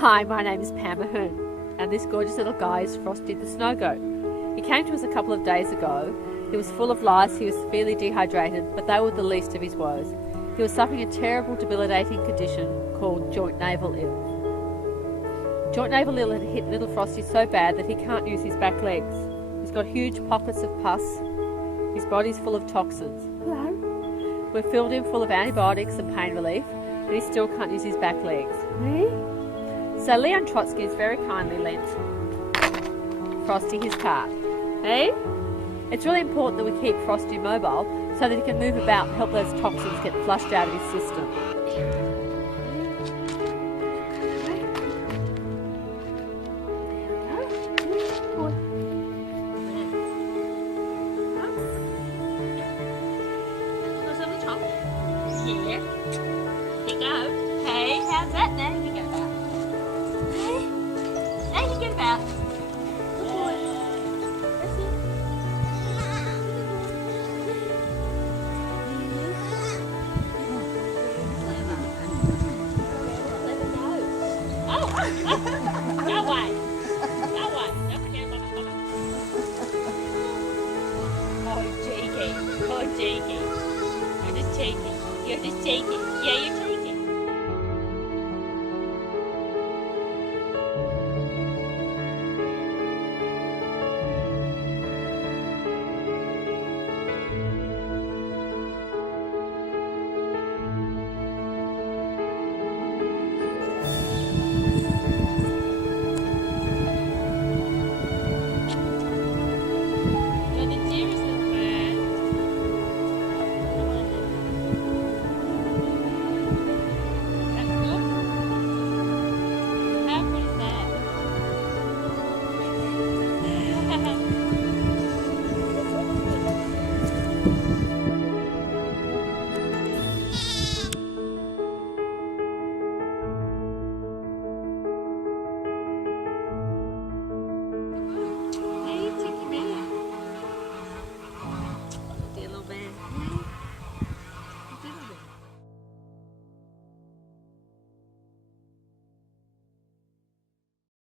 Hi, my name is Pam Ahern, and this gorgeous little guy is Frosty the Snow Goat. He came to us a couple of days ago. He was full of lice, he was severely dehydrated, but they were the least of his woes. He was suffering a terrible, debilitating condition called joint navel ill. Joint navel ill had hit little Frosty so bad that he can't use his back legs. He's got huge pockets of pus. His body's full of toxins. Hello? We've filled him full of antibiotics and pain relief, but he still can't use his back legs. So Leon Trotsky has very kindly lent Frosty his cart. Hey? It's really important that we keep Frosty mobile so that he can move about and help those toxins get flushed out of his system.